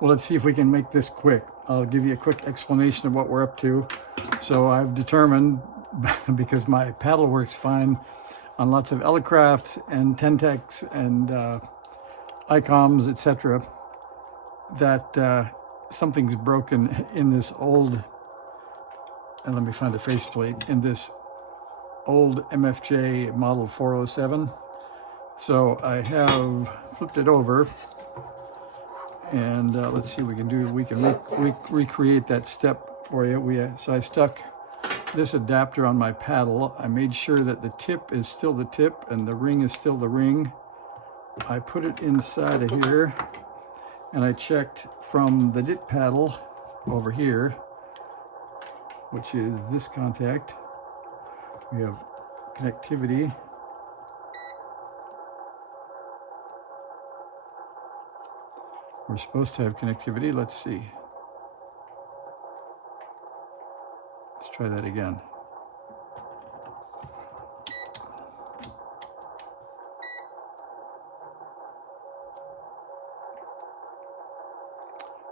Well, let's see if we can make this quick. I'll give you a quick explanation of what we're up to. So I've determined, because my paddle works fine on lots of Elecrafts and Tentecs and ICOMs, etc., that something's broken in this old, and let me find the faceplate, in this old MFJ model 407. So I have flipped it over, and let's see what we can do. We can recreate that step for you. So I stuck this adapter on my paddle. I made sure that the tip is still the tip and the ring is still the ring. I put it inside of here, and I checked from the dit paddle over here, which is this contact. We have connectivity. We're supposed to have connectivity. Let's see. Let's try that again.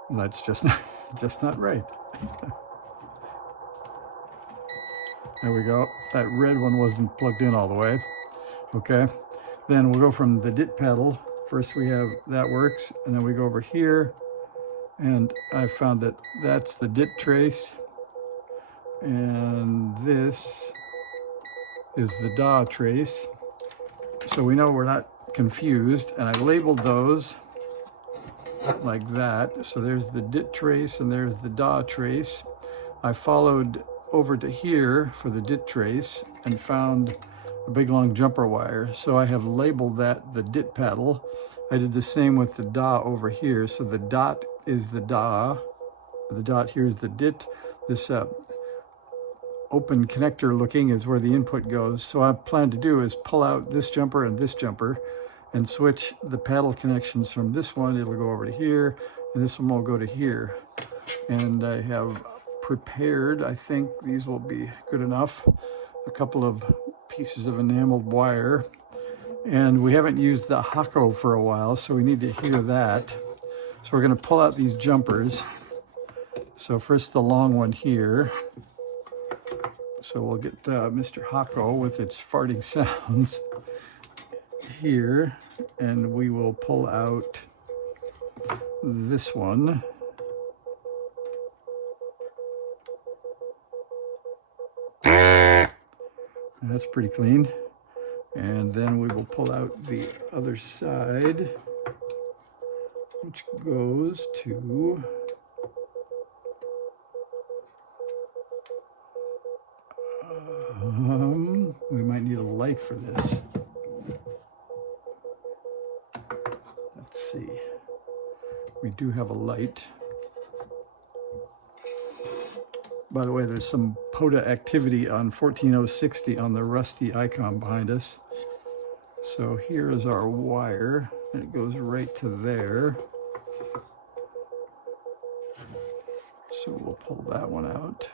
Well, that's just not right. There we go. That red one wasn't plugged in all the way. Okay. Then we'll go from the dit paddle. First we have that works, and then we go over here, and I found that that's the dit trace, and this is the DA trace. So we know we're not confused, and I labeled those like that. So there's the dit trace and there's the DA trace. I followed over to here for the dit trace and found a big long jumper wire. So I have labeled that the dit paddle. I did the same with the DA over here. So the dot is the DA. The dot here is the dit. This open connector looking is where the input goes. So what I plan to do is pull out this jumper and this jumper and switch the paddle connections from this one. It'll go over to here, and this one will go to here. And I have prepared, I think these will be good enough, a couple of pieces of enameled wire. And we haven't used the Hako for a while, so we need to hear that. So we're going to pull out these jumpers. So first the long one here. So we'll get Mr. Hako with its farting sounds here, and we will pull out this one. And that's pretty clean. And then we will pull out the other side, which goes to we might need a light for this. Let's see. We do have a light. By the way, there's some POTA activity on 14060 on the rusty ICOM behind us. So here is our wire, and it goes right to there. So we'll pull that one out.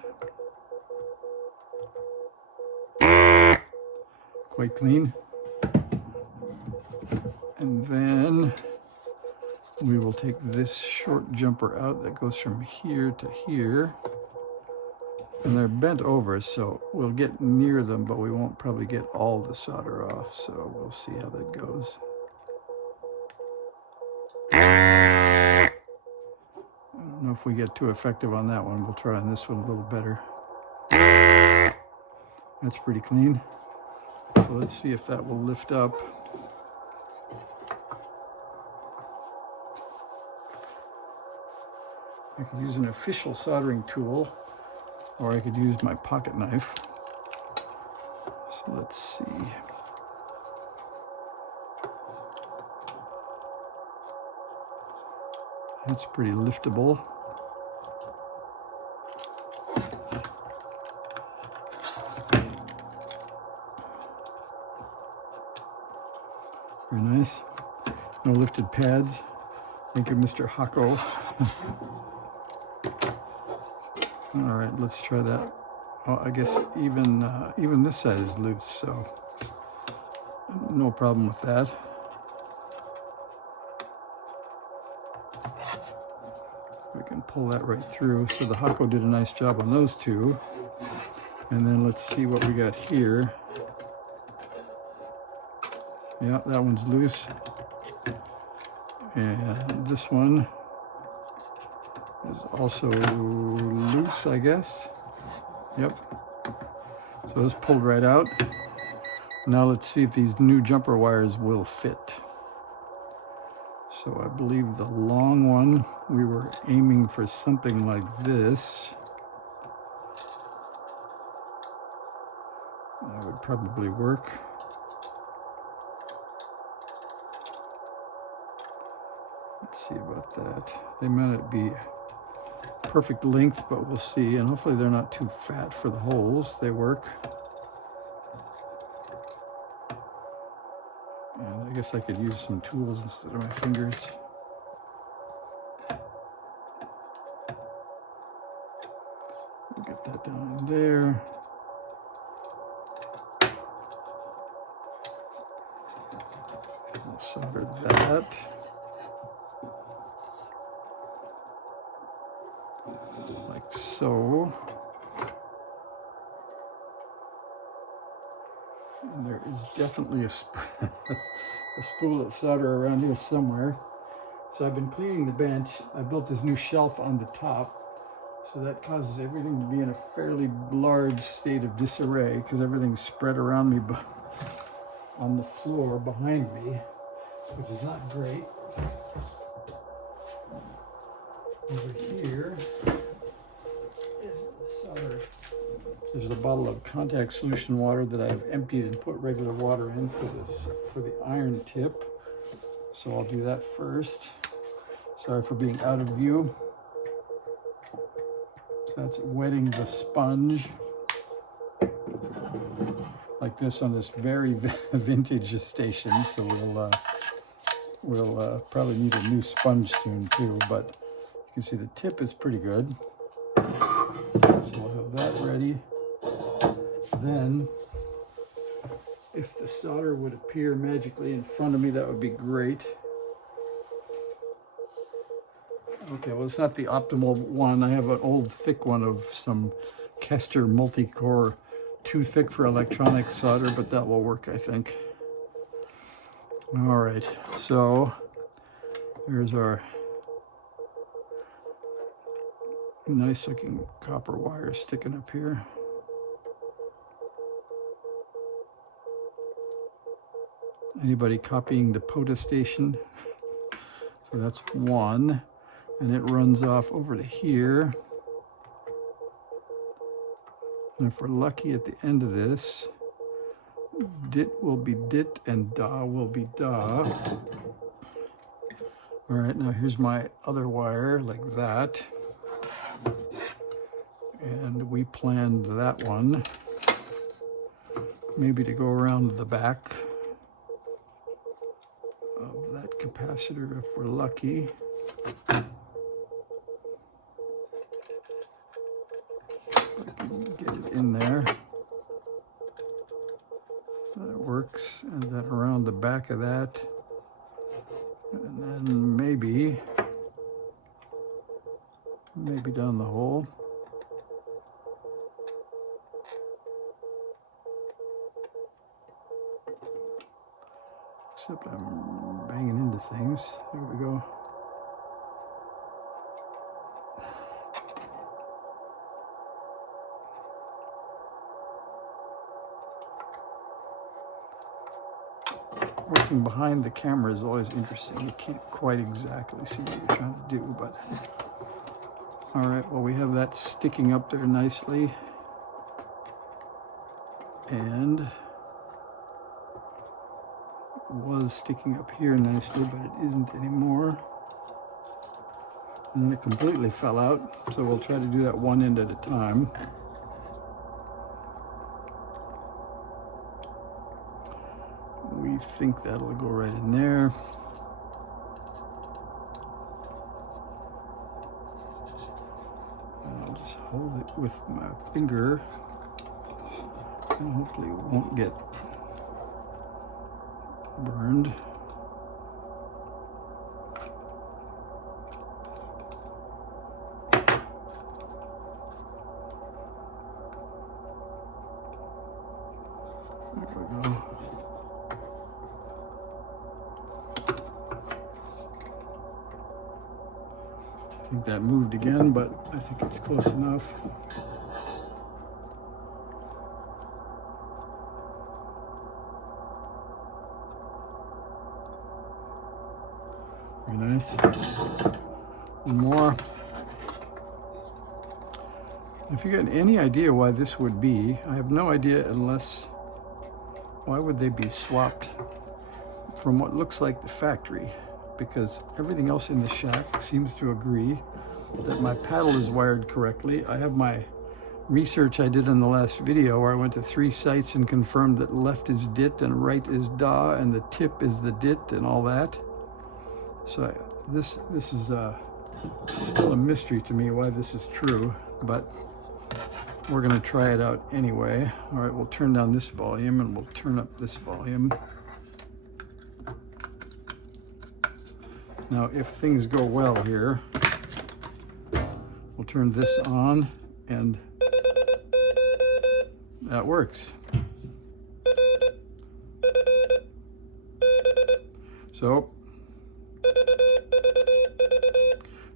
Quite clean. And then we will take this short jumper out that goes from here to here. And they're bent over, so we'll get near them, but we won't probably get all the solder off, so we'll see how that goes. I don't know if we get too effective on that one. We'll try on this one a little better. That's pretty clean. So let's see if that will lift up. I could use an official soldering tool, or I could use my pocket knife. So let's see. That's pretty liftable. Very nice. No lifted pads. Thank you, Mr. Hako. All right, let's try that. Oh, I guess even this side is loose, so no problem with that. We can pull that right through. So the Hako did a nice job on those two. And then let's see what we got here. Yeah, that one's loose. And this one is also loose, I guess. Yep. So it's pulled right out. Now let's see if these new jumper wires will fit. So I believe the long one, we were aiming for something like this. That would probably work. Let's see about that. They might not be perfect length, but we'll see. And hopefully they're not too fat for the holes. They work. And I guess I could use some tools instead of my fingers. We'll get that down in there. We'll solder that. Like so. And there is definitely a spool of solder around here somewhere. So I've been cleaning the bench. I built this new shelf on the top. So that causes everything to be in a fairly large state of disarray because everything's spread around me on the floor behind me, which is not great. Over here is the solder. There's a bottle of contact solution water that I've emptied and put regular water in for the iron tip. So I'll do that first. Sorry for being out of view. So that's wetting the sponge like this on this very vintage station. So we'll probably need a new sponge soon too, but you can see the tip is pretty good. So we'll have that ready. Then, if the solder would appear magically in front of me, that would be great. Okay, well, it's not the optimal one. I have an old thick one of some Kester multi-core, too thick for electronic solder, but that will work, I think. All right, so here's our nice looking copper wire sticking up here. Anybody copying the POTA station? So that's one. And it runs off over to here. And if we're lucky at the end of this, dit will be dit and da will be da. All right, now here's my other wire like that. And we planned that one, maybe to go around the back of that capacitor if we're lucky. Get it in there. That works. And then around the back of that. And then maybe down the hole. Except I'm banging into things. There we go. Working behind the camera is always interesting. You can't quite exactly see what you're trying to do, but all right, well, we have that sticking up there nicely. And it was sticking up here nicely, but it isn't anymore. And then it completely fell out, so we'll try to do that one end at a time. We think that'll go right in there. And I'll just hold it with my finger, and hopefully it won't get burned. go. I think that moved again, but I think it's close enough. Very nice. One more. If you got any idea why this would be, I have no idea unless, why would they be swapped from what looks like the factory? Because everything else in the shack seems to agree that my paddle is wired correctly. I have my research I did in the last video where I went to 3 sites and confirmed that left is dit and right is da and the tip is the dit and all that. So this is still a mystery to me why this is true, but we're going to try it out anyway. All right, we'll turn down this volume and we'll turn up this volume. Now, if things go well here, we'll turn this on and that works. So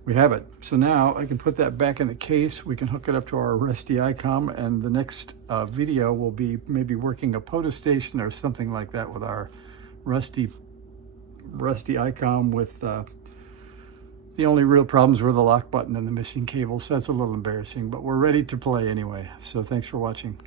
we have it. So now I can put that back in the case. We can hook it up to our Rusty ICOM, and the next video will be maybe working a POTA station or something like that with our Rusty ICOM with the only real problems were the lock button and the missing cables. So that's a little embarrassing, but we're ready to play anyway. So thanks for watching.